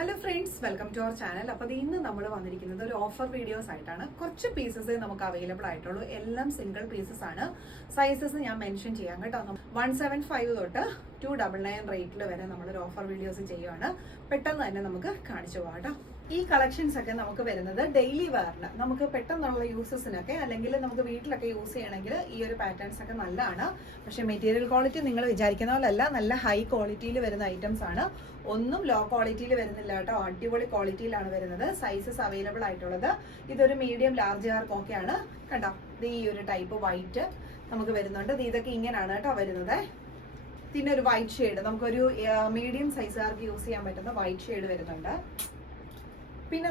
Hello friends, welcome to our channel. അപ്പോൾ ഇന്ന് നമ്മൾ വന്നിരിക്കുന്നത് ഒരു ഓഫർ വീഡിയോസ് ആയിട്ടാണ്. കുറച്ച് പീസസ് നമുക്ക് അവൈലബിൾ ആയിട്ടുള്ളൂ. എല്ലാം സിംഗിൾ പീസസ് ആണ്. സൈസസ് ഞാൻ മെൻഷൻ ചെയ്യാം കേട്ടോ. 175 തൊട്ട് 299 റേറ്റിൽ വരെ നമ്മളൊരു ഓഫർ വീഡിയോസ് ചെയ്യുവാണ്. പെട്ടെന്ന് തന്നെ നമുക്ക് കാണിച്ചു പോകാം കേട്ടോ. ഈ കളക്ഷൻസ് ഒക്കെ നമുക്ക് വരുന്നത് ഡെയിലി വെയറിന്, നമുക്ക് പെട്ടെന്നുള്ള യൂസസിനൊക്കെ അല്ലെങ്കിൽ നമുക്ക് വീട്ടിലൊക്കെ യൂസ് ചെയ്യണമെങ്കിൽ ഈ ഒരു പാറ്റേൺസ് ഒക്കെ നല്ലതാണ്. പക്ഷേ മെറ്റീരിയൽ ക്വാളിറ്റി നിങ്ങൾ വിചാരിക്കുന്ന പോലെയല്ല, നല്ല ഹൈ ക്വാളിറ്റിയിൽ വരുന്ന ഐറ്റംസ് ആണ്. ഒന്നും ലോ ക്വാളിറ്റിയിൽ വരുന്നില്ല കേട്ടോ, അടിപൊളി ക്വാളിറ്റിയിലാണ് വരുന്നത്. സൈസസ് അവൈലബിൾ ആയിട്ടുള്ളത് ഇതൊരു മീഡിയം ലാർജുകാർക്കൊക്കെയാണ്. കണ്ടോ, ഇത് ഈ ഒരു ടൈപ്പ് വൈറ്റ് നമുക്ക് വരുന്നുണ്ട്. ഇതൊക്കെ ഇങ്ങനെയാണ് കേട്ടോ വരുന്നത്. പിന്നെ ഒരു വൈറ്റ് ഷെയ്ഡ്, നമുക്കൊരു മീഡിയം സൈസുകാർക്ക് യൂസ് ചെയ്യാൻ പറ്റുന്ന വൈറ്റ് ഷെയ്ഡ് വരുന്നുണ്ട്. പിന്നെ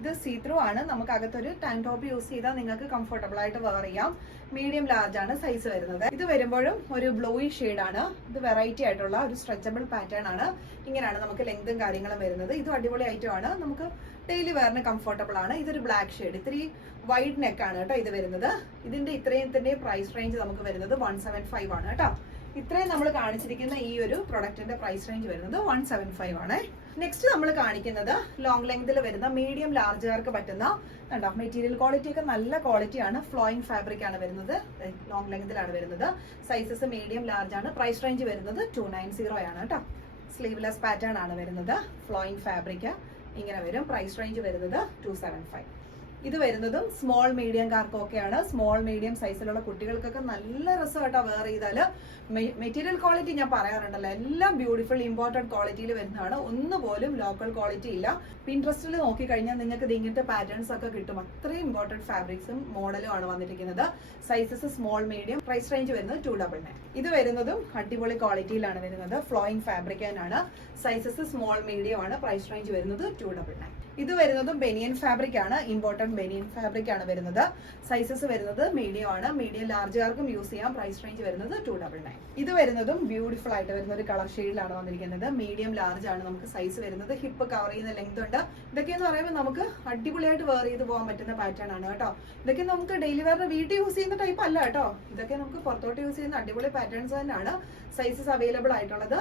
ഇത് സീ ത്രൂ ആണ്. നമുക്ക് അകത്തൊരു ടാങ്ക് ടോപ്പ് യൂസ് ചെയ്താൽ നിങ്ങൾക്ക് കംഫർട്ടബിൾ ആയിട്ട് വെയർ ചെയ്യാം. മീഡിയം ലാർജ് ആണ് സൈസ് വരുന്നത്. ഇത് വരുമ്പോഴും ഒരു ബ്ലൂയിഷ് ഷെയ്ഡ് ആണ്. ഇത് വെറൈറ്റി ആയിട്ടുള്ള ഒരു സ്ട്രെച്ചബിൾ പാറ്റേൺ ആണ്. ഇങ്ങനെയാണ് നമുക്ക് ലെങ്തും കാര്യങ്ങളും വരുന്നത്. ഇതും അടിപൊളി ഐറ്റം ആണ്, നമുക്ക് ഡെയിലി വെയറിന് കംഫർട്ടബിൾ ആണ്. ഇതൊരു ബ്ലാക്ക് ഷെയ്ഡ്, ഇത്തിരി വൈഡ് നെക്ക് ആണ് കേട്ടോ ഇത് വരുന്നത്. ഇതിന്റെ ഇത്രയും പ്രൈസ് റേഞ്ച് നമുക്ക് വരുന്നത് 175 ആണ് കേട്ടോ. ഇത്രയും നമ്മൾ കാണിച്ചിരിക്കുന്ന ഈ ഒരു പ്രൊഡക്റ്റിന്റെ പ്രൈസ് റേഞ്ച് വരുന്നത് 175 ആണ്. നെക്സ്റ്റ് നമ്മൾ കാണിക്കുന്നത് ലോങ് ലെങ്തിൽ വരുന്ന മീഡിയം ലാർജുകാർക്ക് പറ്റുന്ന കണ്ടോ, മെറ്റീരിയൽ ക്വാളിറ്റി ഒക്കെ നല്ല ക്വാളിറ്റിയാണ്. ഫ്ലോയിങ് ഫാബ്രിക് ആണ് വരുന്നത്. ലോങ് ലെങ്തിലാണ് വരുന്നത്. സൈസസ് മീഡിയം ലാർജ് ആണ്. പ്രൈസ് റേഞ്ച് വരുന്നത് 290 ആണ് കേട്ടോ. സ്ലീവ്ലെസ് പാറ്റേൺ ആണ് വരുന്നത്. ഫ്ലോയിങ് ഫാബ്രിക് ഇങ്ങനെ വരും. പ്രൈസ് റേഞ്ച് വരുന്നത് 275. ഇത് വരുന്നതും സ്മോൾ മീഡിയം കാർക്കൊക്കെയാണ്. സ്മോൾ മീഡിയം സൈസിലുള്ള കുട്ടികൾക്കൊക്കെ നല്ല രസമായിട്ടാ വെയർ ചെയ്താല്. മെറ്റീരിയൽ ക്വാളിറ്റി ഞാൻ പറയാറുണ്ടല്ലോ, എല്ലാം ബ്യൂട്ടിഫുൾ ഇമ്പോർട്ടഡ് ക്വാളിറ്റിയിൽ വരുന്നതാണ്. ഒന്നുപോലും ലോക്കൽ ക്വാളിറ്റി ഇല്ല. പിൻട്രസ്റ്റിൽ നോക്കിക്കഴിഞ്ഞാൽ നിങ്ങൾക്ക് ഇങ്ങനത്തെ പാറ്റേൺസ് ഒക്കെ കിട്ടും. അത്രയും ഇമ്പോർട്ടഡ് ഫാബ്രിക്സും മോഡലും ആണ് വന്നിരിക്കുന്നത്. Sizes small medium. Price range വരുന്നത് 299. ഇത് വരുന്നതും അടിപൊളി ക്വാളിറ്റിയിലാണ് വരുന്നത്. ഫ്ലോയിങ് ഫാബ്രിക് ആണ്. സൈസസ് സ്മോൾ മീഡിയം ആണ്. പ്രൈസ് റേഞ്ച് വരുന്നത് 299. ഇത് വരുന്നതും ബനിയൻ ഫാബ്രിക് ആണ്. ഇമ്പോർട്ടന്റ് ബനിയൻ ഫാബ്രിക് ആണ് വരുന്നത്. സൈസസ് വരുന്നത് മീഡിയം ആണ്. മീഡിയം ലാർജുകാർക്കും യൂസ് ചെയ്യാം. പ്രൈസ് റേഞ്ച് വരുന്നത് 299. ഇത് വരുന്നതും ബ്യൂട്ടിഫുൾ ആയിട്ട് വരുന്ന ഒരു കളർ ഷെയ്ഡിലാണ് വന്നിരിക്കുന്നത്. മീഡിയം ലാർജ് ആണ് നമുക്ക് സൈസ് വരുന്നത്. ഹിപ്പ് കവർ ചെയ്യുന്ന ലെങ്ത് ഉണ്ട്. ഇതൊക്കെ എന്ന് പറയുമ്പോൾ നമുക്ക് അടിപൊളിയായിട്ട് വെയർ ചെയ്ത് പോകാൻ പറ്റുന്ന പാറ്റേൺ ആണ് കേട്ടോ. ഇതൊക്കെ നമുക്ക് ഡെയിലി വെയറിന് വീട്ടിൽ യൂസ് ചെയ്യുന്ന ടൈപ്പ് അല്ല കേട്ടോ. ഇതൊക്കെ നമുക്ക് പുറത്തോട്ട് യൂസ് ചെയ്യുന്ന അടിപൊളി പാറ്റേൺസ് തന്നെയാണ്. സൈസസ് അവൈലബിൾ ആയിട്ടുള്ളത്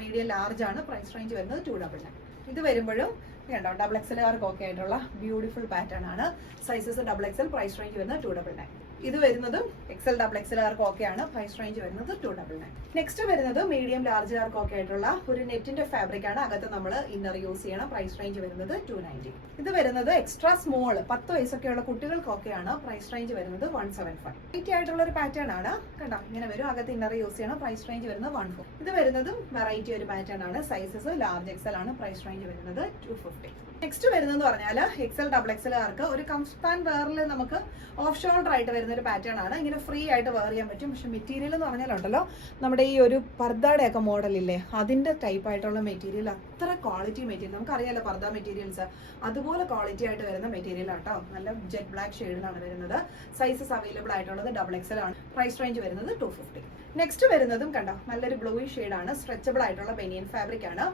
മീഡിയം ലാർജ് ആണ്. പ്രൈസ് റേഞ്ച് വരുന്നത് 299. ഇത് വരുമ്പോഴും കേട്ടോ ഡബിൾ എക്സലുകാർക്കൊക്കെ ആയിട്ടുള്ള ബ്യൂട്ടിഫുൾ പാറ്റേൺ ആണ്. Sizes double XL. Price range വരുന്നത് 299. ഇത് വരുന്നതും എക്സൽ ഡബിൾ എക്സലുകാർക്കൊക്കെയാണ്. പ്രൈസ് റേഞ്ച് വരുന്നത് 299. നെക്സ്റ്റ് വരുന്നത് മീഡിയം ലാർജുകാർക്കൊക്കെ ആയിട്ടുള്ള ഒരു നെറ്റിന്റെ ഫാബ്രിക് ആണ്. അകത്ത് നമ്മൾ ഇന്നർ യൂസ് ചെയ്യണം. പ്രൈസ് റേഞ്ച് വരുന്നത് 290. ഇത് വരുന്നത് എക്സ്ട്രാ സ്മോൾ 10 വയസ്സൊക്കെയുള്ള കുട്ടികൾക്കൊക്കെയാണ്. പ്രൈസ് റേഞ്ച് വരുന്നത് 175. വെറൈറ്റി ആയിട്ടുള്ള ഒരു പാറ്റേൺ ആണ്. കണ്ടോ, ഇങ്ങനെ വരും. അകത്ത് ഇന്നർ യൂസ് ചെയ്യണം. പ്രൈസ് റേഞ്ച് വരുന്നത് 14. ഇത് വരുന്നതും വെറൈറ്റി ഒരു പാറ്റേൺ ആണ്. സൈസസ് ലാർജ് എക്സൽ ആണ്. പ്രൈസ് റേഞ്ച് വരുന്നത് 250. നെക്സ്റ്റ് വരുന്നതെന്ന് പറഞ്ഞാൽ എക്സൽ ഡബിൾ എക്സലുകാർക്ക് ഒരു കംഫർട്ട് വെയറിൽ നമുക്ക് ഓഫ് ഷോൾഡർ ആയിട്ട് വരുന്ന ഒരു പാറ്റേൺ ആണ്. ഇങ്ങനെ ഫ്രീ ആയിട്ട് വെയർ ചെയ്യാൻ പറ്റും. പക്ഷെ മെറ്റീരിയൽ എന്ന് പറഞ്ഞാലുണ്ടല്ലോ, നമ്മുടെ ഈ ഒരു പർദ്ദയുടെ ഒക്കെ മോഡലില്ലേ, അതിന്റെ ടൈപ്പ് ആയിട്ടുള്ള മെറ്റീരിയൽ, അത്ര ക്വാളിറ്റി മെറ്റീരിയൽ. നമുക്കറിയാലോ പർദ്ദ മെറ്റീരിയൽസ്, അതുപോലെ ക്വാളിറ്റി ആയിട്ട് വരുന്ന മെറ്റീരിയൽ ആട്ടോ. നല്ല ജെറ്റ് ബ്ലാക്ക് ഷെയ്ഡിലാണ് വരുന്നത്. സൈസസ് അവൈലബിൾ ആയിട്ടുള്ളത് ഡബിൾ എക്സൽ ആണ്. പ്രൈസ് റേഞ്ച് വരുന്നത് 250. നെക്സ്റ്റ് വരുന്നതും കണ്ടോ, നല്ലൊരു ബ്ലൂയിഷ് ഷെയ്ഡാണ്. സ്ട്രെച്ചബിൾ ആയിട്ടുള്ള ബനിയൻ ഫാബ്രിക് ആണ്.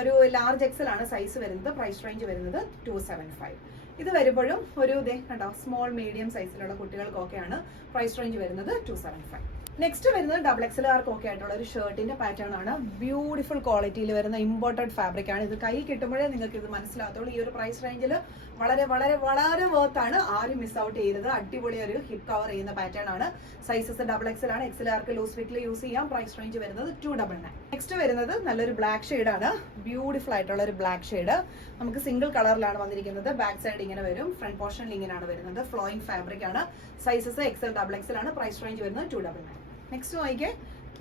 ഒരു ലാർജ് എക്സൽ ആണ് സൈസ് വരുന്നത്. പ്രൈസ് റേഞ്ച് വരുന്നത് 275. ഇത് വരുമ്പോഴും ഒരു കണ്ടോ സ്മോൾ മീഡിയം സൈസിലുള്ള കുട്ടികൾക്കൊക്കെയാണ്. പ്രൈസ് റേഞ്ച് വരുന്നത് 275. നെക്സ്റ്റ് വരുന്നത് ഡബിൾ എക്സലുകാർക്കൊക്കെ ആയിട്ടുള്ള ഒരു ഷർട്ടിന്റെ പാറ്റേൺ ആണ്. ബ്യൂട്ടിഫുൾ ക്വാളിറ്റിയിൽ വരുന്ന ഇമ്പോർട്ടഡ് ഫാബ്രിക് ആണ്. ഇത് കൈ കിട്ടുമ്പോഴേ നിങ്ങൾക്ക് ഇത് മനസ്സിലാകത്തുള്ളൂ. ഈ ഒരു പ്രൈസ് റേഞ്ചിൽ വളരെ വളരെ വളരെ വർത്ത് ആണ്. ആരും മിസ് ഔട്ട് ചെയ്യരുത്. അടിപൊളി ഒരു ഹിപ്പ് കവർ ചെയ്യുന്ന പാറ്റേൺ ആണ്. സൈസസ് ഡബിൾ എക്സൽ ആണ്. എക്സലുകാർക്ക് ലൂസ് ഫിറ്റിൽ യൂസ് ചെയ്യാം. പ്രൈസ് റേഞ്ച് വരുന്നത് 299. നെക്സ്റ്റ് വരുന്നത് നല്ലൊരു ബ്ലാക്ക് ഷെയ്ഡ് ആണ്. ബ്യൂട്ടിഫുൾ ആയിട്ടുള്ള ഒരു ബ്ലാക്ക് ഷെയ്ഡ്. നമുക്ക് സിംഗിൾ കളറിലാണ് വന്നിരിക്കുന്നത്. ബാക്ക് സൈഡ് ഇങ്ങനെ വരും. ഫ്രണ്ട് പോർഷനിൽ ഇങ്ങനെയാണ് വരുന്നത്. ഫ്ലോയിങ് ഫാബ്രിക് ആണ്. സൈസസ് എക്സൽ ഡബിൾ എക്സൽ ആണ്. പ്രൈസ് റേഞ്ച് വരുന്നത് 299. നെക്സ്റ്റ് നോക്കിക്കേ,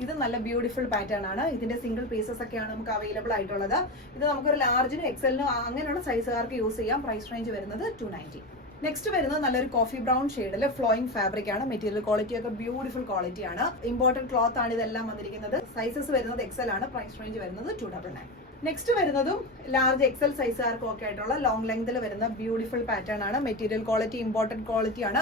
ഇത് നല്ല ബ്യൂട്ടിഫുൾ പാറ്റേൺ ആണ്. ഇതിന്റെ സിംഗിൾ പീസസ് ഒക്കെയാണ് നമുക്ക് അവൈലബിൾ ആയിട്ടുള്ളത്. ഇത് നമുക്കൊരു ലാർജിനും എക്സലിനും അങ്ങനെയുള്ള സൈസുകാർക്ക് യൂസ് ചെയ്യാം. പ്രൈസ് റേഞ്ച് വരുന്നത് 290. നെക്സ്റ്റ് വരുന്നത് നല്ലൊരു കോഫി ബ്രൗൺ ഷെയ്ഡിൽ ഫ്ലോയിങ് ഫാബ്രിക് ആണ്. മെറ്റീരിയൽ ക്വാളിറ്റി ഒക്കെ ബ്യൂട്ടിഫുൾ ക്വാളിറ്റി ആണ്. ഇമ്പോർട്ടന്റ് ക്ലോത്ത് ആണ് ഇതെല്ലാം വന്നിരിക്കുന്നത്. സൈസസ് വരുന്നത് എക്സൽ ആണ്. പ്രൈസ് റേഞ്ച് വരുന്നത് 299. നെക്സ്റ്റ് വരുന്നതും ലാർജ് എക്സൽ സൈസുകാർക്കും ഒക്കെ ആയിട്ടുള്ള ലോങ് ലെങ്തിൽ വരുന്ന ബ്യൂട്ടിഫുൾ പാറ്റേൺ ആണ്. മെറ്റീരിയൽ ക്വാളിറ്റി ഇമ്പോർട്ടന്റ് ക്വാളിറ്റി ആണ്.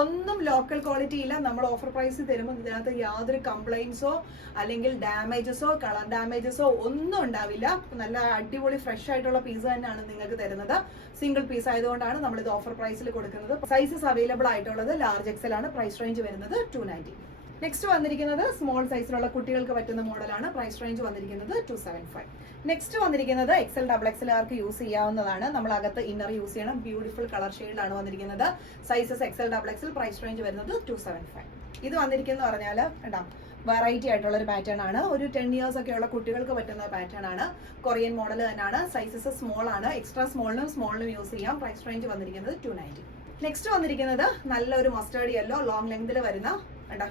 ഒന്നും ലോക്കൽ ക്വാളിറ്റി ഇല്ല. നമ്മൾ ഓഫർ പ്രൈസ് തരുമ്പോൾ ഇതിനകത്ത് യാതൊരു കംപ്ലൈൻസോ അല്ലെങ്കിൽ ഡാമേജസോ കളർ ഡാമേജസോ ഒന്നും ഉണ്ടാവില്ല. നല്ല അടിപൊളി ഫ്രഷ് ആയിട്ടുള്ള പീസ് തന്നെയാണ് നിങ്ങൾക്ക് തരുന്നത്. സിംഗിൾ പീസ് ആയതുകൊണ്ടാണ് നമ്മളിത് ഓഫർ പ്രൈസിൽ കൊടുക്കുന്നത്. സൈസസ് അവൈലബിൾ ആയിട്ടുള്ളത് ലാർജ് എക്സൽ ആണ്. പ്രൈസ് റേഞ്ച് വരുന്നത് 290. നെക്സ്റ്റ് വന്നിരിക്കുന്നത് സ്മോൾ സൈസിലുള്ള കുട്ടികൾക്ക് പറ്റുന്ന മോഡലാണ്. പ്രൈസ് റേഞ്ച് വന്നിരിക്കുന്നത് 275. നെക്സ്റ്റ് വന്നിരിക്കുന്നത് എക്സൽ ഡബിൾ എക്സലുകാർക്ക് യൂസ് ചെയ്യാവുന്നതാണ്. നമ്മൾ അകത്ത് ഇന്നർ യൂസ് ചെയ്യണം. ബ്യൂട്ടിഫുൾ കളർ ഷെയ്ഡിലാണ് വന്നിരിക്കുന്നത്. Sizes XL double XL. Price range വരുന്നത് 275. ഇത് വന്നിരിക്കുന്നത് പറഞ്ഞാൽ കേട്ടോ വെറൈറ്റി ആയിട്ടുള്ള ഒരു പാറ്റേൺ ആണ്. ഒരു 10 ഇയേഴ്സ് ഒക്കെ ഉള്ള കുട്ടികൾക്ക് പറ്റുന്ന പാറ്റേൺ ആണ്. കൊറിയൻ മോഡൽ തന്നെയാണ്. സൈസസ് സ്മോൾ ആണ്. എക്സ്ട്രാ സ്മോളിനും യൂസ് ചെയ്യാം. പ്രൈസ് റേഞ്ച് വന്നിരിക്കുന്നത് 290. നെക്സ്റ്റ് വന്നിരിക്കുന്നത് നല്ലൊരു മസ്റ്റേർഡ് യെല്ലോ ലോങ് ലെങ്തിൽ വരുന്ന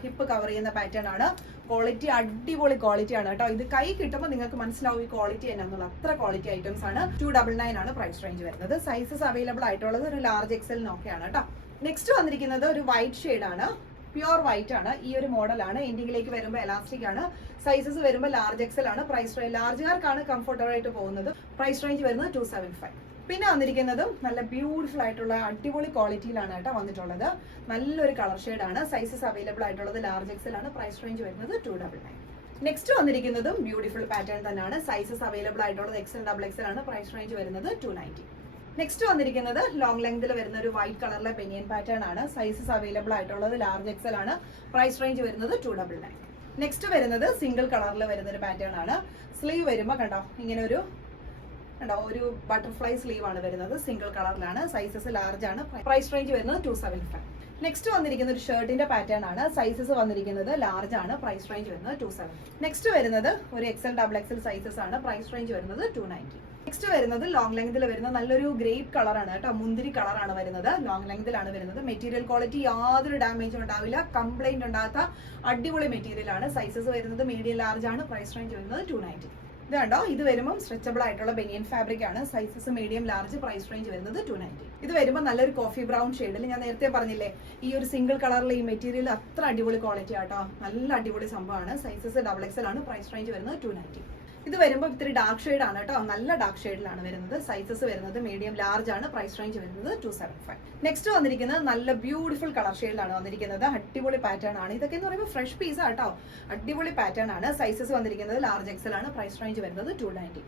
ഹിപ്പ് കവർ ചെയ്യുന്ന പാറ്റേൺ ആണ്. ക്വാളിറ്റി അടിപൊളി ക്വാളിറ്റി ആണ് കേട്ടോ. ഇത് കൈ കിട്ടുമ്പോൾ നിങ്ങൾക്ക് മനസ്സിലാവും ഈ ക്വാളിറ്റി എന്നാന്നുള്ള അത്ര ക്വാളിറ്റി ഐറ്റംസ് ആണ്. 299 ആണ് പ്രൈസ് റേഞ്ച് വരുന്നത്. സൈസസ് അവൈലബിൾ ആയിട്ടുള്ളത് ഒരു ലാർജ് എക്സലിനൊക്കെയാണ് കേട്ടോ. നെക്സ്റ്റ് വന്നിരിക്കുന്നത് ഒരു വൈറ്റ് ഷെയ്ഡ് ആണ്. പ്യുവർ വൈറ്റ് ആണ്. ഈ ഒരു മോഡലാണ്. എൻഡിങ്ങിലേക്ക് വരുമ്പോൾ എലാസ്റ്റിക് ആണ്. സൈസസ് വരുമ്പോൾ ലാർജ് എക്സൽ ആണ്. പ്രൈസ് ലാർജുകാർക്കാണ് കംഫർട്ടബിൾ ആയിട്ട് പോകുന്നത്. പ്രൈസ് റേഞ്ച് വരുന്നത് 275. പിന്നെ വന്നിരിക്കുന്നതും നല്ല ബ്യൂട്ടിഫുൾ ആയിട്ടുള്ള അടിപൊളി ക്വാളിറ്റിയിലാണ് കേട്ടോ വന്നിട്ടുള്ളത്. നല്ലൊരു കളർ ഷെയ്ഡാണ്. സൈസസ് അവൈലബിൾ ആയിട്ടുള്ളത് ലാർജ് എക്സൽ ആണ്. പ്രൈസ് റേഞ്ച് വരുന്നത് 299. നെക്സ്റ്റ് വന്നിരിക്കുന്നതും ബ്യൂട്ടിഫുൾ പാറ്റേൺ തന്നെയാണ്. സൈസസ് അവൈലബിൾ ആയിട്ടുള്ളത് എക്സൽ ഡബിൾ എക്സൽ ആണ്. പ്രൈസ് റേഞ്ച് വരുന്നത് 290. നെക്സ്റ്റ് വന്നിരിക്കുന്നത് ലോങ് ലെങ്തിൽ വരുന്ന ഒരു വൈറ്റ് കളറിലെ ബനിയൻ പാറ്റേൺ ആണ്. സൈസസ് അവൈലബിൾ ആയിട്ടുള്ളത് ലാർജ് എക്സൽ ആണ്. പ്രൈസ് റേഞ്ച് വരുന്നത് 299. നെക്സ്റ്റ് വരുന്നത് സിംഗിൾ കളറിൽ വരുന്ന ഒരു പാറ്റേൺ ആണ്. സ്ലീവ് വരുമ്പോൾ കണ്ടോ ഇങ്ങനെ ഒരു ബട്ടർഫ്ലൈ സ്ലീവ് ആണ് വരുന്നത്. സിംഗിൾ കളറിലാണ്. സൈസസ് ലാർജ് ആണ്. പ്രൈസ് റേഞ്ച് വരുന്നത് 275. നെക്സ്റ്റ് വന്നിരിക്കുന്ന ഒരു ഷർട്ടിന്റെ പാറ്റേൺ ആണ്. സൈസസ് വന്നിരിക്കുന്നത് ലാർജ് ആണ്. പ്രൈസ് റേഞ്ച് വരുന്നത് 270. നെക്സ്റ്റ് വരുന്നത് ഒരു എക്സൽ ഡബിൾ എക്സൽ സൈസസ് ആണ്. പ്രൈസ് റേഞ്ച് വരുന്നത് 290. നെക്സ്റ്റ് വരുന്നത് ലോങ് ലെങ്തിൽ വരുന്ന നല്ലൊരു ഗ്രേപ്പ് കളറാണ് കേട്ടോ. മുന്തിരി കളറാണ് വരുന്നത്. ലോങ് ലെങ്തിലാണ് വരുന്നത്. മെറ്റീരിയൽ ക്വാളിറ്റി യാതൊരു ഡാമേജും ഉണ്ടാവില്ല. കംപ്ലൈന്റ് ഉണ്ടാകാത്ത അടിപൊളി മെറ്റീരിയൽ ആണ്. സൈസസ് വരുന്നത് മീഡിയം ലാർജ് ആണ്. പ്രൈസ് റേഞ്ച് വരുന്നത് 290. ഇത് കണ്ടോ ഇത് വരുമ്പോൾ സ്ട്രെച്ചബിൾ ആയിട്ടുള്ള ബനിയൻ ഫാബ്രിക് ആണ്. Sizes medium large. Price range വരുന്നത് 290. ഇത് വരുമ്പോൾ നല്ലൊരു കോഫി ബ്രൗൺ ഷെയ്ഡിൽ ഞാൻ നേരത്തെ പറഞ്ഞില്ലേ ഈ ഒരു സിംഗിൾ കളറിൽ ഈ മെറ്റീരിയൽ അത്ര അടിപൊളി ക്വാളിറ്റി ആട്ടോ. നല്ല അടിപൊളി സംഭവമാണ്. സൈസസ് ഡബിൾ എക്സൽ ആണ്. പ്രൈസ് റേഞ്ച് വരുന്നത് 290. ഇത് വരുമ്പോൾ ഇത്തിരി ഡാർക്ക് ഷെയ്ഡ് ആണ് കേട്ടോ. നല്ല ഡാർക്ക് ഷെയ്ഡിലാണ് വരുന്നത്. സൈസസ് വരുന്നത് മീഡിയം ലാർജ് ആണ്. പ്രൈസ് റേഞ്ച് വരുന്നത് 275. നെക്സ്റ്റ് വന്നിരിക്കുന്നത് നല്ല ബ്യൂട്ടിഫുൾ കളർ ഷെയ്ഡിലാണ് വന്നിരിക്കുന്നത്. അടിപൊളി പാറ്റേൺ ആണ്. ഇതൊക്കെ എന്ന് പറയുമ്പോൾ ഫ്രഷ് പീസ് ആട്ടോ. അടിപൊളി പാറ്റേൺ ആണ്. സൈസസ് വന്നിരിക്കുന്നത് ലാർജ് എക്സൽ ആണ്. പ്രൈസ് റേഞ്ച് വരുന്നത് 290.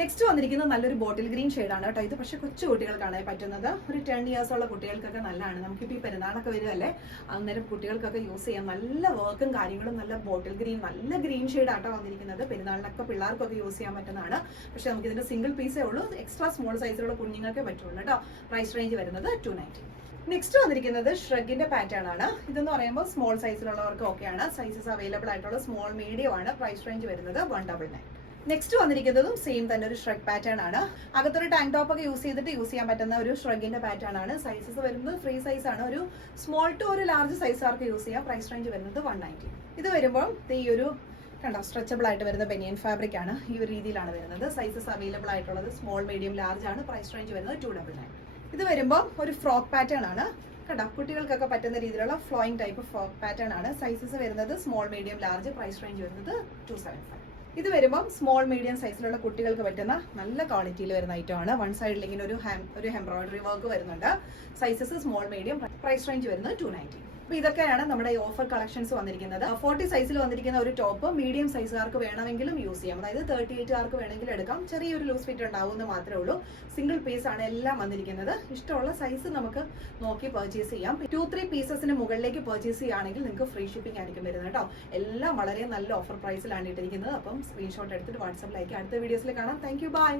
നെക്സ്റ്റ് വന്നിരിക്കുന്നത് നല്ലൊരു ബോട്ടിൽ ഗ്രീൻ ഷെയ്ഡാണ് കേട്ടോ. ഇത് പക്ഷേ കൊച്ചു കുട്ടികൾക്കാണ് പറ്റുന്നത്. ഒരു 10 ഇയേഴ്സ് ഉള്ള കുട്ടികൾക്കൊക്കെ നല്ലതാണ്. നമുക്കിപ്പോൾ ഈ പെരുന്നാളൊക്കെ വരുമല്ലേ അന്നേരം കുട്ടികൾക്കൊക്കെ യൂസ് ചെയ്യാം. നല്ല വർക്കും കാര്യങ്ങളും. നല്ല ബോട്ടിൽ ഗ്രീൻ നല്ല ഗ്രീൻ ഷെയ്ഡാട്ടോ വന്നിരിക്കുന്നത്. പെരുന്നാളിനൊക്കെ പിള്ളേർക്കൊക്കെ യൂസ് ചെയ്യാൻ പറ്റുന്നതാണ്. പക്ഷേ നമുക്ക് ഇതിന്റെ സിംഗിൾ പീസേ ഉള്ളൂ. എക്സ്ട്രാ സ്മോൾ സൈസിലുള്ള കുഞ്ഞുങ്ങൾക്കേ പറ്റുള്ളൂ കേട്ടോ. പ്രൈസ് റേഞ്ച് വരുന്നത് 290. നെക്സ്റ്റ് വന്നിരിക്കുന്നത് ഷ്രഗിന്റെ പാറ്റേൺ ആണ്. ഇതെന്ന് പറയുമ്പോൾ സ്മോൾ സൈസിലുള്ളവർക്ക് ഓക്കെയാണ്. സൈസസ് അവൈലബിൾ ആയിട്ടുള്ള സ്മോൾ മീഡിയം ആണ്. പ്രൈസ് റേഞ്ച് വരുന്നത് 199. നെക്സ്റ്റ് വന്നിരിക്കുന്നതും സെയിം തന്നെ ഒരു ഷ്രഗ് പാറ്റേൺ ആണ്. അകത്തൊരു ടാങ്ക് ടോപ്പ് ഒക്കെ യൂസ് ചെയ്യാൻ പറ്റുന്ന ഒരു ഷ്രഗിന്റെ പാറ്റേൺ ആണ്. സൈസസ് വരുന്നത് ഫ്രീ സൈസ് ആണ്. ഒരു സ്മോൾ ടു ഒരു ലാർജ് സൈസുകാർക്ക് യൂസ് ചെയ്യാം. പ്രൈസ് റേഞ്ച് വരുന്നത് 190. ഇത് വരുമ്പോൾ ഈ ഒരു കണ്ടോ സ്ട്രെച്ചബിൾ ആയിട്ട് വരുന്ന ബനിയൻ ഫാബ്രിക് ആണ്. ഈ ഒരു രീതിയിലാണ് വരുന്നത്. സൈസസ് അവൈലബിൾ ആയിട്ടുള്ളത് സ്മോൾ മീഡിയം ലാർജ് ആണ്. പ്രൈസ് റേഞ്ച് വരുന്നത് 299. ഇത് വരുമ്പോൾ ഒരു ഫ്രോക്ക് പാറ്റേൺ ആണ് കേട്ടോ. കുട്ടികൾക്കൊക്കെ പറ്റുന്ന രീതിയിലുള്ള ഫ്ലോയിങ് ടൈപ്പ് ഫ്രോക്ക് പാറ്റേൺ ആണ്. സൈസസ് വരുന്നത് small medium large. Price range വരുന്നത് 275. ഇത് വരുമ്പോൾ സ്മോൾ മീഡിയം സൈസിലുള്ള കുട്ടികൾക്ക് പറ്റുന്ന നല്ല ക്വാളിറ്റിയിൽ വരുന്ന ഐറ്റം ആണ്. വൺ സൈഡിൽ ഇങ്ങനെ ഒരു എംബ്രോയിഡറി വർക്ക് വരുന്നുണ്ട്. Sizes small medium. Price range വരുന്നത് 290. അപ്പോൾ ഇതൊക്കെയാണ് നമ്മുടെ ഈ ഓഫർ കളക്ഷൻസ് വന്നിരിക്കുന്നത്. 40 സൈസിൽ വന്നിരിക്കുന്ന ഒരു ടോപ്പ് മീഡിയം സൈസുകാർക്ക് വേണമെങ്കിലും യൂസ് ചെയ്യാം. അതായത് 38കാർക്ക് വേണമെങ്കിലും എടുക്കാം. ചെറിയൊരു ലൂസ് ഫിറ്റ് ഉണ്ടാവുമെന്ന് മാത്രമേ ഉള്ളൂ. സിംഗിൾ പീസ് ആണ് എല്ലാം വന്നിരിക്കുന്നത്. ഇഷ്ടമുള്ള സൈസ് നമുക്ക് നോക്കി പർച്ചേസ് ചെയ്യാം. 2-3 പീസസിന് മുകളിലേക്ക് പർച്ചേസ് ചെയ്യുകയാണെങ്കിൽ നിങ്ങൾക്ക് ഫ്രീ ഷിപ്പിംഗ് ആയിരിക്കും വരുന്നത് കേട്ടോ. എല്ലാം വളരെ നല്ല ഓഫർ പ്രൈസിലാണ് ഇട്ടിരിക്കുന്നത്. അപ്പം സ്ക്രീൻഷോട്ട് എടുത്തിട്ട് വാട്സാപ്പിൽ അയക്കാം. അടുത്ത വീഡിയോസിൽ കാണാം. Thank you. ബൈ.